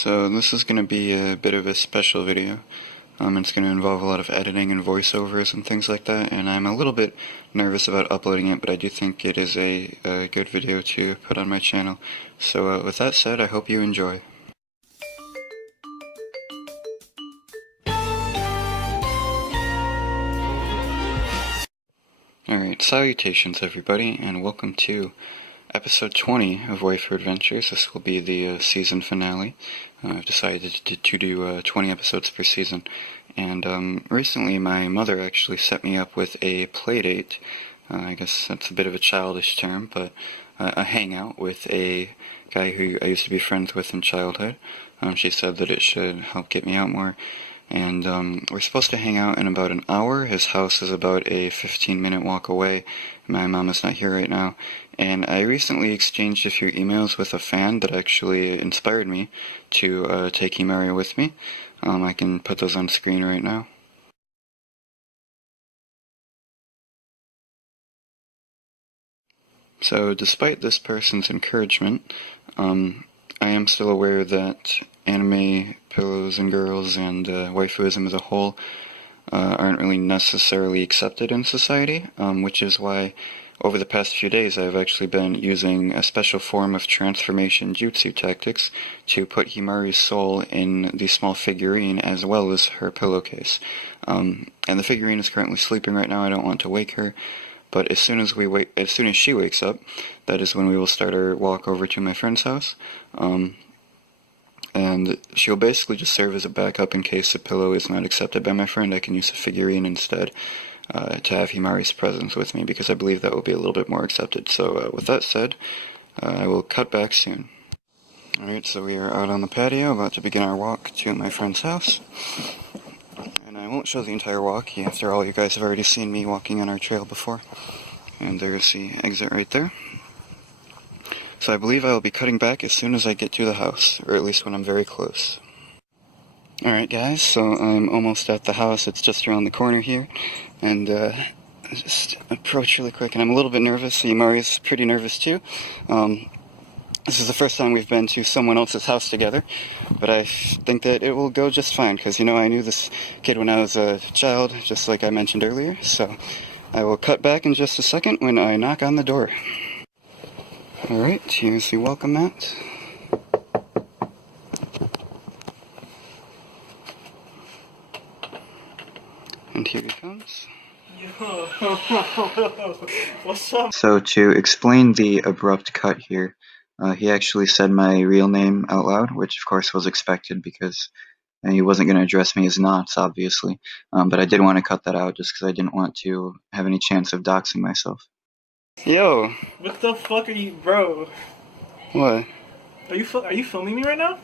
So this is going to be a bit of a special video. It's going to involve a lot of editing and voiceovers and things like that, and I'm a little bit nervous about uploading it, but I do think it is a good video to put on my channel. So with that said, I hope you enjoy. Alright, salutations everybody, and welcome to episode 20 of Waifu Adventures. This will be the season finale. I've decided to do 20 episodes per season. And recently my mother actually set me up with a playdate. I guess that's a bit of a childish term, but a hangout with a guy who I used to be friends with in childhood. She said that it should help get me out more. And we're supposed to hang out in about an hour. His house is about a 15-minute walk away. My mom is not here right now. And I recently exchanged a few emails with a fan that actually inspired me to take Himari with me. I can put those on screen right now. So despite this person's encouragement, I am still aware that anime pillows and girls and waifuism as a whole aren't really necessarily accepted in society, which is why over the past few days I've actually been using a special form of transformation jutsu tactics to put Himari's soul in the small figurine as well as her pillowcase. And the figurine is currently sleeping right now. I don't want to wake her. But as soon as she wakes up, that is when we will start our walk over to my friend's house. And she'll basically just serve as a backup in case the pillow is not accepted by my friend. I can use a figurine instead to have Himari's presence with me, because I believe that will be a little bit more accepted. So with that said, I will cut back soon. Alright, so we are out on the patio, about to begin our walk to my friend's house. And I won't show the entire walk. After all, you guys have already seen me walking on our trail before. And there's the exit right there. So I believe I will be cutting back as soon as I get to the house, or at least when I'm very close. Alright guys, so I'm almost at the house. It's just around the corner here. And I just approach really quick, and I'm a little bit nervous. Himari's pretty nervous too. This is the first time we've been to someone else's house together, but I think that it will go just fine, because, you know, I knew this kid when I was a child, just like I mentioned earlier, so I will cut back in just a second when I knock on the door. Alright, here's the welcome mat. And here he comes. Yo, what's up? So to explain the abrupt cut here, he actually said my real name out loud, which of course was expected because he wasn't going to address me as Knots, obviously. But I did want to cut that out just because I didn't want to have any chance of doxing myself. Yo! What the fuck are you, bro? What? Are you filming me right now?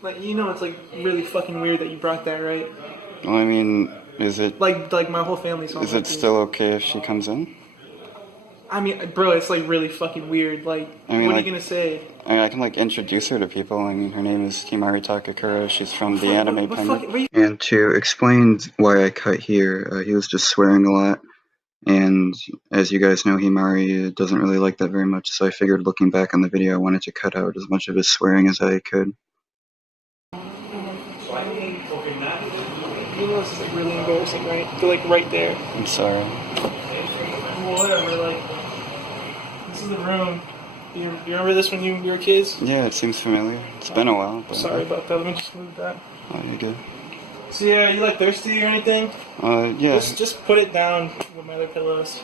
Like, you know, it's like really fucking weird that you brought that, right? Well, I mean, is it... Like my whole family's home. Is it still okay if she comes in? I mean, bro, it's like really fucking weird. Like, I mean, what are like, you gonna say? I mean, I can like introduce her to people. I mean, her name is Himari Takakura. She's from the anime Penguin. And to explain why I cut here, he was just swearing a lot. And as you guys know, Himari doesn't really like that very much, so I figured looking back on the video I wanted to cut out as much of his swearing as I could. You know this is like really embarrassing, right? They're like right there. I'm sorry. Whatever, like, this is the room. You remember this when you were kids? Yeah, it seems familiar. It's been a while, but... Sorry about that, let me just move that. Oh, you're good. So yeah, you like thirsty or anything? Yeah. Just put it down with my other pillows.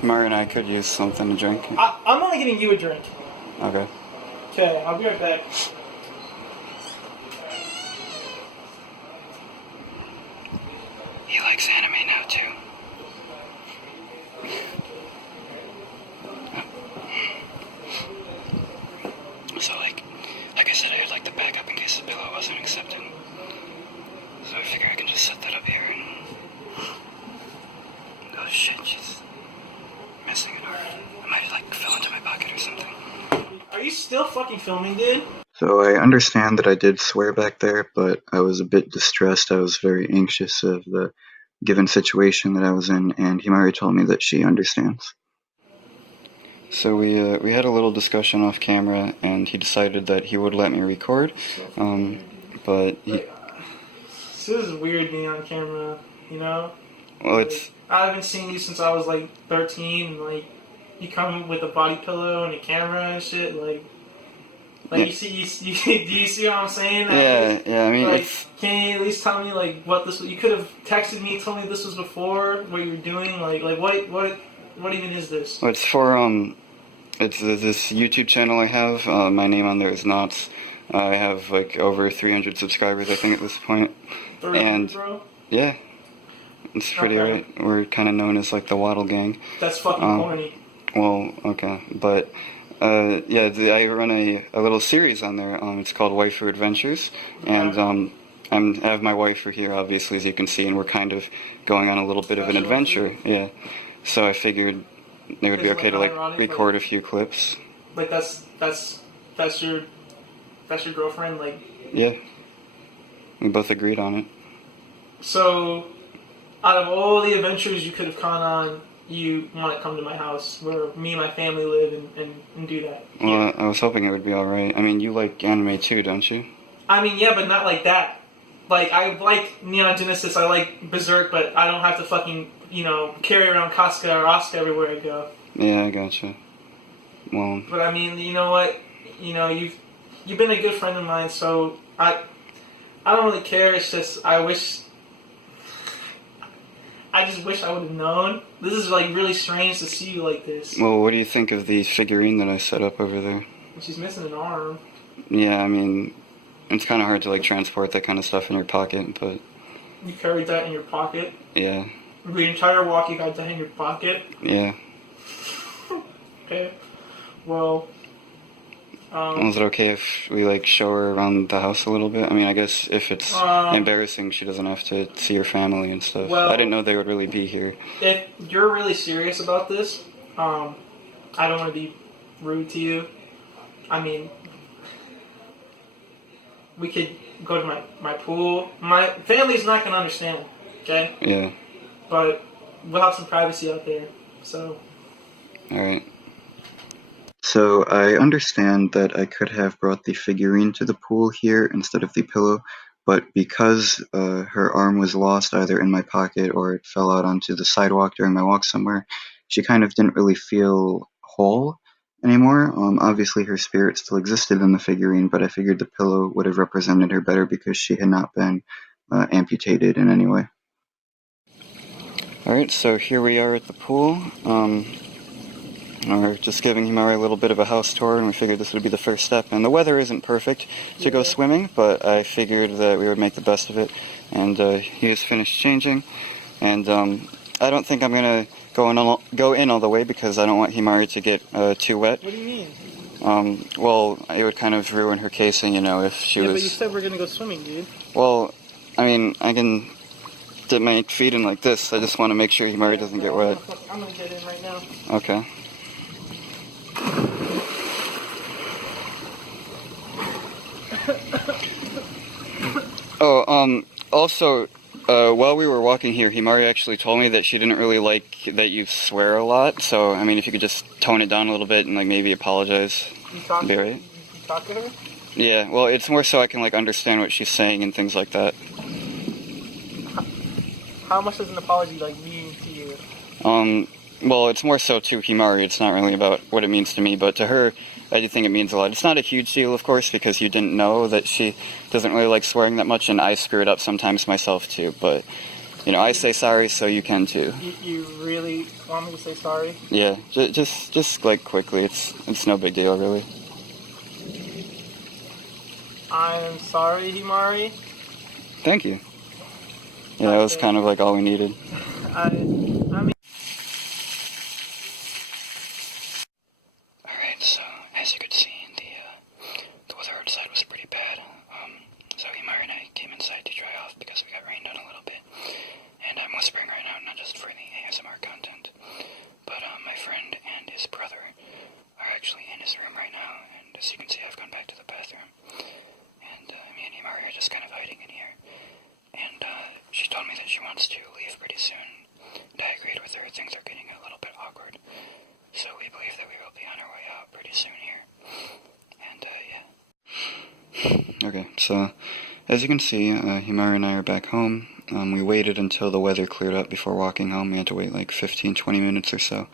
Himari and I could use something to drink. I'm only getting you a drink. Okay. Okay, I'll be right back. He likes anime now, too. So, like I said, I had like the backup in case the pillow wasn't accepted. So I figure I can just set that up here and... Oh shit, she's missing an arm. I might like fell into my pocket or something. Are you still fucking filming, dude? So I understand that I did swear back there, but I was a bit distressed. I was very anxious of the given situation that I was in, and Himari told me that she understands. So we had a little discussion off camera, and he decided that he would let me record. But he, Like, this is weird being on camera, you know? well, Like, it's I haven't seen you since I was like 13, and like, you come with a body pillow and a camera and shit, like yeah, you see, do you see what I'm saying? yeah. I mean, Like, it's can you at least tell me like what this? You could have texted me, told me this was before what you were doing. Like what even is this? it's for it's this YouTube channel I have. My name on there is Knots. I have like over 300 subscribers, I think, at this point. And Bro, yeah, it's pretty okay, alright. We're kind of known as like the Waddle Gang. that's fucking corny. Well, okay, but yeah, I run a little series on there. It's called Waifu Adventures, and Okay. I have my waifu here, obviously, as you can see, and we're kind of going on a little bit of an Special adventure. waifu? Yeah, so I figured it would be Isn't okay it to like ironic? record a few clips. Like that's your girlfriend. Like, Yeah, we both agreed on it. so out of all the adventures you could have gone on, you want to come to my house where me and my family live and do that. Well, I was hoping it would be alright. I mean, you like anime too, don't you? I mean, yeah, but not like that. Like, I like Neon Genesis, I like Berserk, but I don't have to fucking, carry around Casca or Asuka everywhere I go. Yeah, I gotcha. Well, But I mean, you know what? You've been a good friend of mine, so I don't really care. It's just I just wish I would have known. This is like really strange to see you like this. well, what do you think of the figurine that I set up over there? She's missing an arm. Yeah, I mean, it's kind of hard to like transport that kind of stuff in your pocket, but You carried that in your pocket. yeah, The entire walk, you got that in your pocket. yeah. Okay. Well, Is it okay if we like show her around the house a little bit? I mean, I guess if it's embarrassing, she doesn't have to see her family and stuff. Well, I didn't know they would really be here. if you're really serious about this, I don't want to be rude to you. I mean, we could go to my pool. My family's not going to understand, okay? Yeah. But we'll have some privacy out there, so... Alright. So I understand that I could have brought the figurine to the pool here instead of the pillow, but because her arm was lost either in my pocket or it fell out onto the sidewalk during my walk somewhere, she kind of didn't really feel whole anymore. Obviously her spirit still existed in the figurine, but I figured the pillow would have represented her better because she had not been amputated in any way. Alright, so here we are at the pool. We're just giving Himari a little bit of a house tour, and we figured this would be the first step. And the weather isn't perfect to go swimming, but I figured that we would make the best of it. And he has finished changing, and I don't think I'm gonna go in all the way because I don't want Himari to get too wet. What do you mean? Well, it would kind of ruin her casing, if she was... but you said we're gonna go swimming, dude. Well, I mean, I can dip my feet in like this. I just want to make sure Himari doesn't get wet. I'm gonna get in right now. Okay. Oh, also, while we were walking here, Himari actually told me that she didn't really like that you swear a lot, so, I mean, if you could just tone it down a little bit and, like, maybe apologize, that'd be right. You talk to her? Yeah, well, it's more so I can, like, understand what she's saying and things like that. How much does an apology, like, mean to you? Well, it's more so to Himari, it's not really about what it means to me, but to her, I do think it means a lot. It's not a huge deal, of course, because you didn't know that she doesn't really like swearing that much, and I screw it up sometimes myself, too, but, I say sorry, so you can, too. You really want me to say sorry? Yeah, just like, quickly, it's no big deal, really. I'm sorry, Himari. Thank you. Yeah, that was kind of like all we needed. I mean... Alright, so, as you could see, the weather outside was pretty bad. So Himari and I came inside to dry off because we got rained on a little bit. And I'm whispering right now, not just for the ASMR content, but my friend and his brother are actually in his room right now, and as you can see, I've gone back to the bathroom. And me and Himari are just kind of hiding in here. And she told me that she wants to leave pretty soon. And I agreed with her. Things are getting a little bit awkward. So we believe that we will be on our way out pretty soon here. And, yeah. Okay, so as you can see, Himari and I are back home. We waited until the weather cleared up before walking home. We had to wait like 15-20 minutes or so.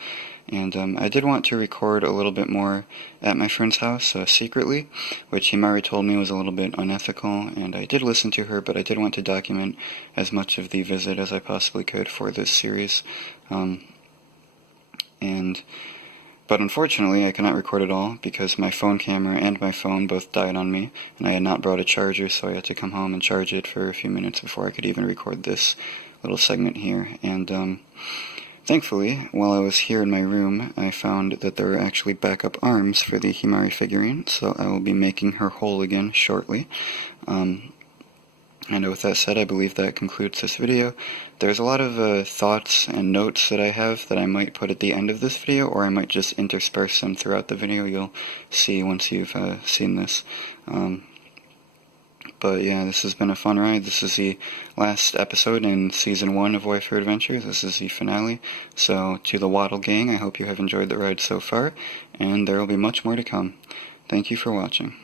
And I did want to record a little bit more at my friend's house, secretly, which Himari told me was a little bit unethical, and I did listen to her, but I did want to document as much of the visit as I possibly could for this series. But unfortunately, I cannot record it all because my phone camera and my phone both died on me, and I had not brought a charger, so I had to come home and charge it for a few minutes before I could even record this little segment here. And thankfully, while I was here in my room, I found that there were actually backup arms for the Himari figurine, so I will be making her whole again shortly. And with that said, I believe that concludes this video. There's a lot of thoughts and notes that I have that I might put at the end of this video, or I might just intersperse them throughout the video. You'll see once you've seen this. But yeah, this has been a fun ride. This is the last episode in Season 1 of Waifu Adventures. This is the finale. So, to the Waddle Gang, I hope you have enjoyed the ride so far, and there will be much more to come. Thank you for watching.